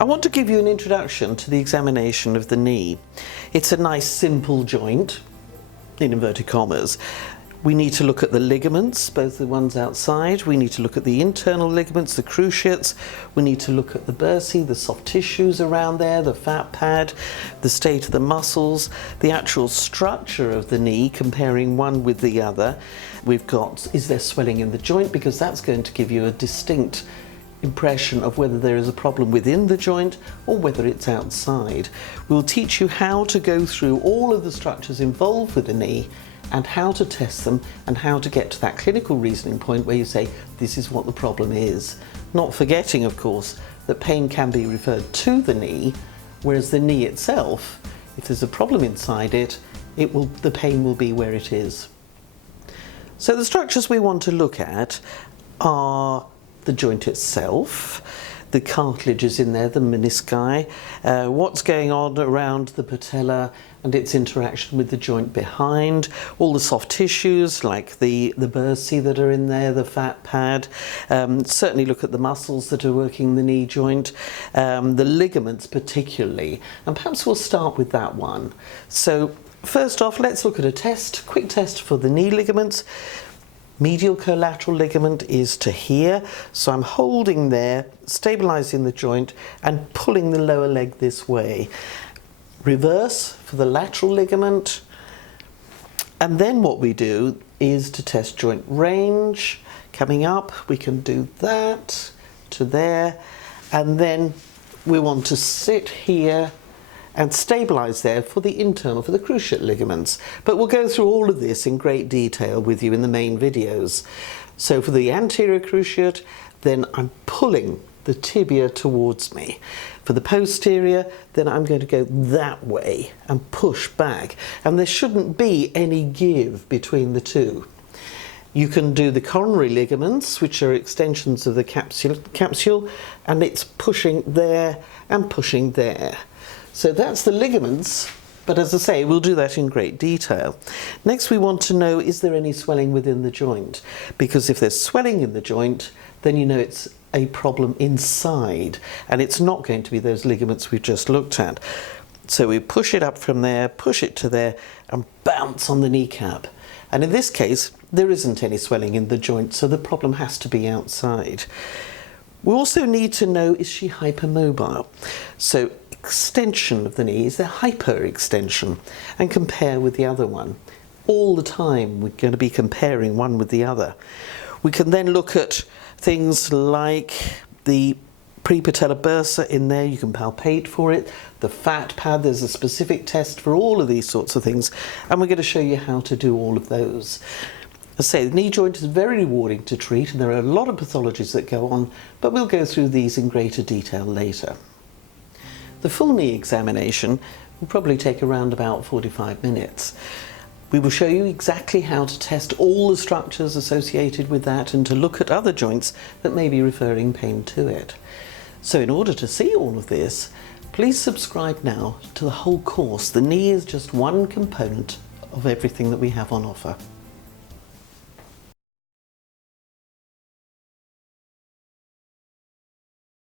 I want to give you an introduction to the examination of the knee. It's a nice simple joint, in inverted commas. We need to look at the ligaments, both the ones outside. We need to look at the internal ligaments, the cruciates. We need to look at the bursae, the soft tissues around there, the fat pad, the state of the muscles, the actual structure of the knee, comparing one with the other. We've got, is there swelling in the joint? Because that's going to give you a distinct impression of whether there is a problem within the joint or whether it's outside. We'll teach you how to go through all of the structures involved with the knee and how to test them and how to get to that clinical reasoning point where you say, this is what the problem is. Not forgetting, of course, that pain can be referred to the knee, whereas the knee itself, if there's a problem inside it, the pain will be where it is. So the structures we want to look at are the joint itself, the cartilage is in there, the menisci, what's going on around the patella and its interaction with the joint behind, all the soft tissues like the bursae that are in there, the fat pad, certainly look at the muscles that are working the knee joint, the ligaments particularly, and perhaps we'll start with that one. So first off, let's look at a test, quick test for the knee ligaments. Medial collateral ligament is to here, so I'm holding there, stabilizing the joint and pulling the lower leg this way. Reverse for the lateral ligament, and then what we do is to test joint range. Coming up, we can do that to there, and then we want to sit here and stabilise there for the internal, for the cruciate ligaments. But we'll go through all of this in great detail with you in the main videos. So for the anterior cruciate, then I'm pulling the tibia towards me. For the posterior, then I'm going to go that way and push back. And there shouldn't be any give between the two. You can do the coronary ligaments, which are extensions of the capsule, and it's pushing there and pushing there. So that's the ligaments, but as I say, we'll do that in great detail. Next we want to know, is there any swelling within the joint? Because if there's swelling in the joint, then you know it's a problem inside, and it's not going to be those ligaments we've just looked at. So we push it up from there, push it to there, and bounce on the kneecap. And in this case, there isn't any swelling in the joint, so the problem has to be outside. We also need to know, is she hypermobile? So extension of the knee, is there hyperextension? And compare with the other one. All the time we're going to be comparing one with the other. We can then look at things like the prepatellar bursa in there, you can palpate for it, the fat pad, there's a specific test for all of these sorts of things, and we're going to show you how to do all of those. As I say, the knee joint is very rewarding to treat, and there are a lot of pathologies that go on, but we'll go through these in greater detail later. The full knee examination will probably take around about 45 minutes. We will show you exactly how to test all the structures associated with that and to look at other joints that may be referring pain to it. So in order to see all of this, please subscribe now to the whole course. The knee is just one component of everything that we have on offer.